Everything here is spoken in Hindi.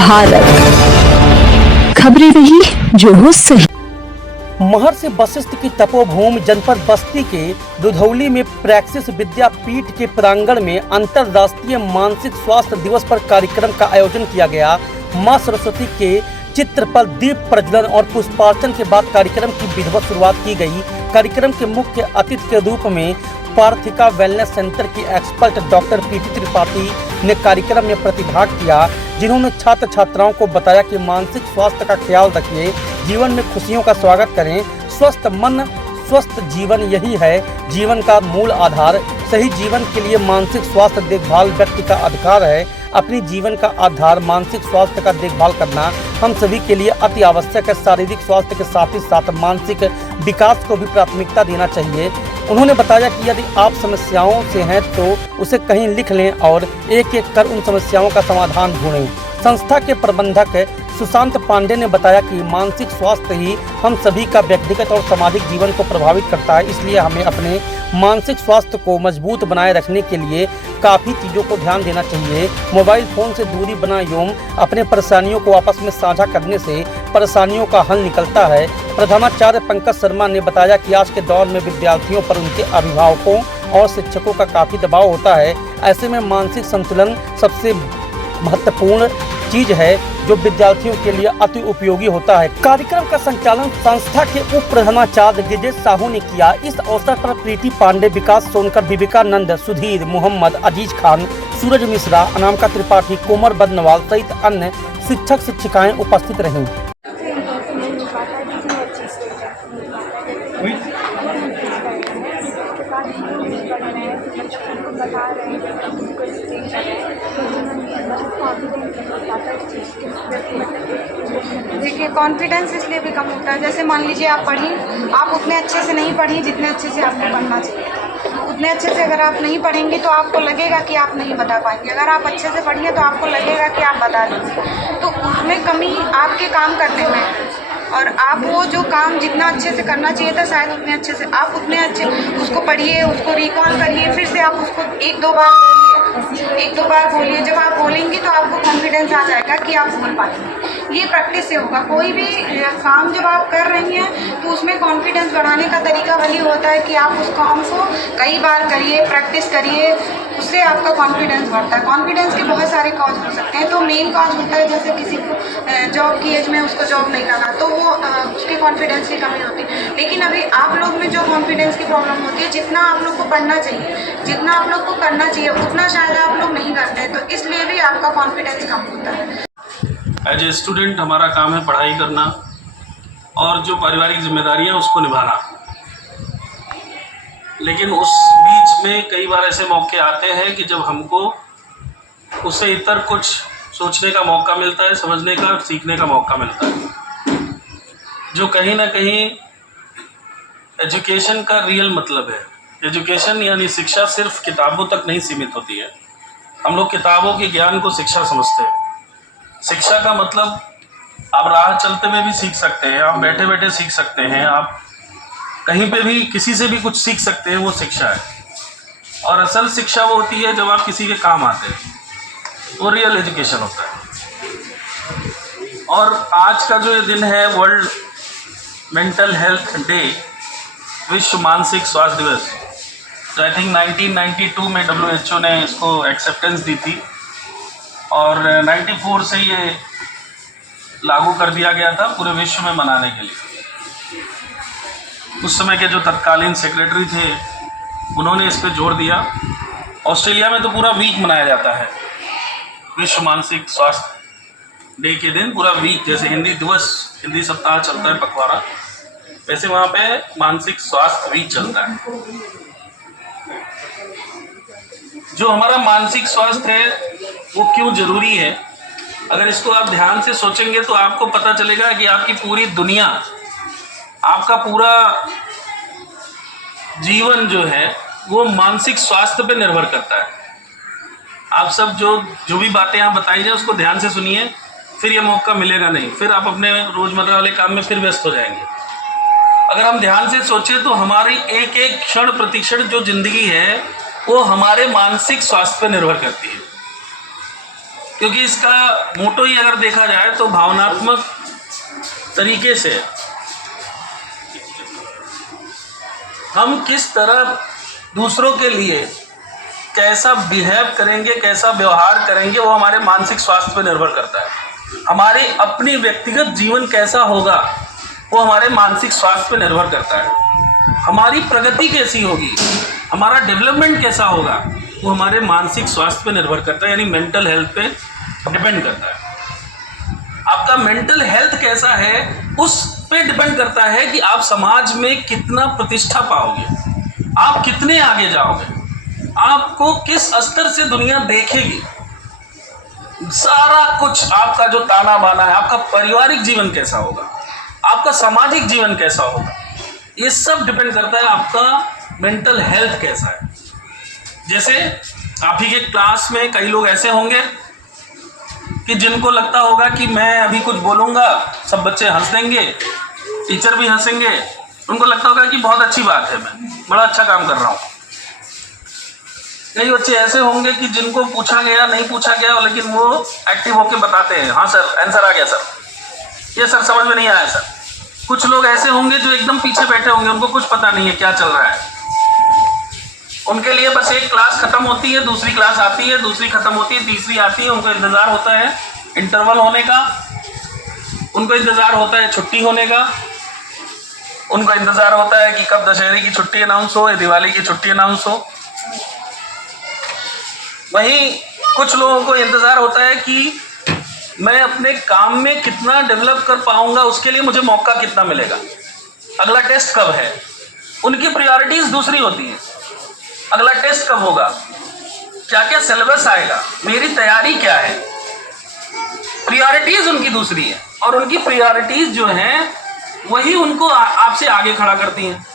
भारत खबरें रही जो हो सही। महर्षि वशिष्ठ की तपोभूमि जनपद बस्ती के दुधौली में प्रैक्सिस विद्यापीठ के प्रांगण में अंतर्राष्ट्रीय मानसिक स्वास्थ्य दिवस पर कार्यक्रम का आयोजन किया गया। मां सरस्वती के चित्र पर दीप प्रज्वलन और पुष्पार्चन के बाद कार्यक्रम की विधिवत शुरुआत की गई। कार्यक्रम के मुख्य अतिथि के रूप में पार्थिका वेलनेस सेंटर की एक्सपर्ट डॉक्टर पीटी त्रिपाठी ने कार्यक्रम में प्रतिभाग किया, जिन्होंने छात्र छात्राओं को बताया कि मानसिक स्वास्थ्य का ख्याल रखिए, जीवन में खुशियों का स्वागत करें। स्वस्थ मन स्वस्थ जीवन यही है जीवन का मूल आधार। सही जीवन के लिए मानसिक स्वास्थ्य देखभाल व्यक्ति का अधिकार है। अपनी जीवन का आधार मानसिक स्वास्थ्य का देखभाल करना हम सभी के लिए अति आवश्यक है। शारीरिक स्वास्थ्य के साथ ही साथ मानसिक विकास को भी प्राथमिकता देना चाहिए। उन्होंने बताया कि यदि आप समस्याओं से हैं तो उसे कहीं लिख लें और एक एक कर उन समस्याओं का समाधान ढूंढें। संस्था के प्रबंधक सुशांत पांडे ने बताया कि मानसिक स्वास्थ्य ही हम सभी का व्यक्तिगत और सामाजिक जीवन को प्रभावित करता है, इसलिए हमें अपने मानसिक स्वास्थ्य को मजबूत बनाए रखने के लिए काफ़ी चीज़ों को ध्यान देना चाहिए। मोबाइल फ़ोन से दूरी बनाए एवं अपने परेशानियों को आपस में साझा करने से परेशानियों का हल निकलता है। प्रधानाचार्य पंकज शर्मा ने बताया कि आज के दौर में विद्यार्थियों पर उनके अभिभावकों और शिक्षकों का काफ़ी दबाव होता है। ऐसे में मानसिक संतुलन सबसे महत्वपूर्ण चीज है जो विद्यार्थियों के लिए अति उपयोगी होता है। कार्यक्रम का संचालन संस्था के उप प्रधानाचार्य गिजेश साहू ने किया। इस अवसर पर प्रीति पांडे, विकास सोनकर, विवेकानंद, सुधीर, मोहम्मद, अजीज खान, सूरज मिश्रा, अनामिका त्रिपाठी, कोमर बदनवाल सहित अन्य शिक्षक शिक्षिकाएं उपस्थित रहीं। देखिए, कॉन्फिडेंस इसलिए भी कम होता है, जैसे मान लीजिए आप पढ़ी, आप उतने अच्छे से नहीं पढ़ी जितने अच्छे से आपको पढ़ना चाहिए। उतने अच्छे से अगर आप नहीं पढ़ेंगी तो आपको लगेगा कि आप नहीं बता पाएंगे। अगर आप अच्छे से पढ़िए तो आपको लगेगा कि आप बता देंगे। तो उसमें कमी आपके काम करने में है, और आप वो जो काम जितना अच्छे से करना चाहिए था शायद उतने अच्छे से आप उतने अच्छे उसको पढ़िए, उसको रिकॉल करिए, फिर से आप उसको एक दो बार बोलिए। जब आप बोलेंगी तो आपको कॉन्फिडेंस आ जाएगा कि आप बोल पाएंगे। ये प्रैक्टिस से होगा। कोई भी काम जब आप कर रही हैं तो उसमें कॉन्फिडेंस बढ़ाने का तरीका वही होता है कि आप उस काम को कई बार करिए, प्रैक्टिस करिए, उससे आपका कॉन्फिडेंस बढ़ता है। कॉन्फिडेंस के बहुत सारे कॉज हो सकते हैं। तो मेन कॉज होता है जैसे किसी को जॉब की एज में उसको जॉब नहीं करना, तो वो उसके कॉन्फिडेंस की कमी होती है। लेकिन अभी आप लोग में जो कॉन्फिडेंस की प्रॉब्लम होती है, जितना आप लोग को पढ़ना चाहिए, जितना आप लोग को करना चाहिए, उतना शायद आप लोग नहीं करते, तो इसलिए भी आपका कॉन्फिडेंस कम होता है। एज ए स्टूडेंट हमारा काम है पढ़ाई करना और जो पारिवारिक जिम्मेदारियां उसको निभाना, लेकिन उस बीच में कई बार ऐसे मौके आते हैं कि जब हमको उससे इतर कुछ सोचने का मौका मिलता है, समझने का, सीखने का मौका मिलता है, जो कहीं ना कहीं एजुकेशन का रियल मतलब है। एजुकेशन यानी शिक्षा सिर्फ किताबों तक नहीं सीमित होती है। हम लोग किताबों के ज्ञान को शिक्षा समझते हैं। शिक्षा का मतलब आप राह चलते हुए भी सीख सकते हैं, आप बैठे बैठे सीख सकते हैं, आप कहीं पे भी किसी से भी कुछ सीख सकते हैं, वो शिक्षा है। और असल शिक्षा वो होती है जब आप किसी के काम आते हैं, वो रियल एजुकेशन होता है। और आज का जो ये दिन है वर्ल्ड मेंटल हेल्थ डे, विश्व मानसिक स्वास्थ्य दिवस, तो आई थिंक 1992 में WHO ने इसको एक्सेप्टेंस दी थी और 94 से ये लागू कर दिया गया था पूरे विश्व में मनाने के लिए। उस समय के जो तत्कालीन सेक्रेटरी थे उन्होंने इस पे जोर दिया। ऑस्ट्रेलिया में तो पूरा वीक मनाया जाता है विश्व मानसिक स्वास्थ्य डे के दिन, पूरा वीक, जैसे हिंदी दिवस, हिंदी सप्ताह चलता है पखवाड़ा, वैसे वहाँ पे मानसिक स्वास्थ्य वीक चलता है। जो हमारा मानसिक स्वास्थ्य है वो क्यों जरूरी है, अगर इसको आप ध्यान से सोचेंगे तो आपको पता चलेगा कि आपकी पूरी दुनिया, आपका पूरा जीवन जो है वो मानसिक स्वास्थ्य पे निर्भर करता है। आप सब जो भी बातें यहाँ बताई जाए उसको ध्यान से सुनिए, फिर ये मौका मिलेगा नहीं, फिर आप अपने रोजमर्रा वाले काम में फिर व्यस्त हो जाएंगे। अगर हम ध्यान से सोचें तो हमारी एक एक क्षण प्रतिक्षण जो जिंदगी है वो हमारे मानसिक स्वास्थ्य पर निर्भर करती है। क्योंकि इसका मोटो ही अगर देखा जाए तो भावनात्मक तरीके से हम किस तरह दूसरों के लिए कैसा बिहेव करेंगे, कैसा व्यवहार करेंगे, वो हमारे मानसिक स्वास्थ्य पर निर्भर करता है। हमारे अपनी व्यक्तिगत जीवन कैसा होगा वो हमारे मानसिक स्वास्थ्य पर निर्भर करता है। हमारी प्रगति कैसी होगी, हमारा डेवलपमेंट कैसा होगा, वो हमारे मानसिक स्वास्थ्य पर निर्भर करता है, यानी मेंटल हेल्थ पे डिपेंड करता है। आपका मेंटल हेल्थ कैसा है उस पे डिपेंड करता है कि आप समाज में कितना प्रतिष्ठा पाओगे, आप कितने आगे जाओगे, आपको किस स्तर से दुनिया देखेगी। सारा कुछ आपका जो ताना बाना है, आपका पारिवारिक जीवन कैसा होगा, आपका सामाजिक जीवन कैसा होगा, ये सब डिपेंड करता है आपका मेंटल हेल्थ कैसा है। जैसे आप ही के क्लास में कई लोग ऐसे होंगे कि जिनको लगता होगा कि मैं अभी कुछ बोलूँगा सब बच्चे हंस देंगे, टीचर भी हंसेंगे, उनको लगता होगा कि बहुत अच्छी बात है, मैं बड़ा अच्छा काम कर रहा हूँ। कई बच्चे ऐसे होंगे कि जिनको पूछा गया नहीं पूछा गया लेकिन वो एक्टिव होकर बताते हैं, हाँ सर आंसर आ गया सर, ये सर समझ में नहीं आया सर। कुछ लोग ऐसे होंगे जो एकदम पीछे बैठे होंगे, उनको कुछ पता नहीं है क्या चल रहा है, उनके लिए बस एक क्लास खत्म होती है, दूसरी क्लास आती है, दूसरी खत्म होती है, तीसरी आती है, उनको इंतज़ार होता है इंटरवल होने का, उनको इंतज़ार होता है छुट्टी होने का, उनको इंतज़ार होता है कि कब दशहरे की छुट्टी अनाउंस हो या दिवाली की छुट्टी अनाउंस हो। वहीं कुछ लोगों को इंतज़ार होता है कि मैं अपने काम में कितना डेवलप कर पाऊंगा, उसके लिए मुझे मौका कितना मिलेगा, अगला टेस्ट कब है। उनकी प्रायोरिटीज़ दूसरी होती हैं, अगला टेस्ट कब होगा, क्या क्या सिलेबस आएगा, मेरी तैयारी क्या है। प्रायोरिटीज़ उनकी दूसरी है और उनकी प्रायोरिटीज़ जो हैं वही उनको आपसे आगे खड़ा करती हैं।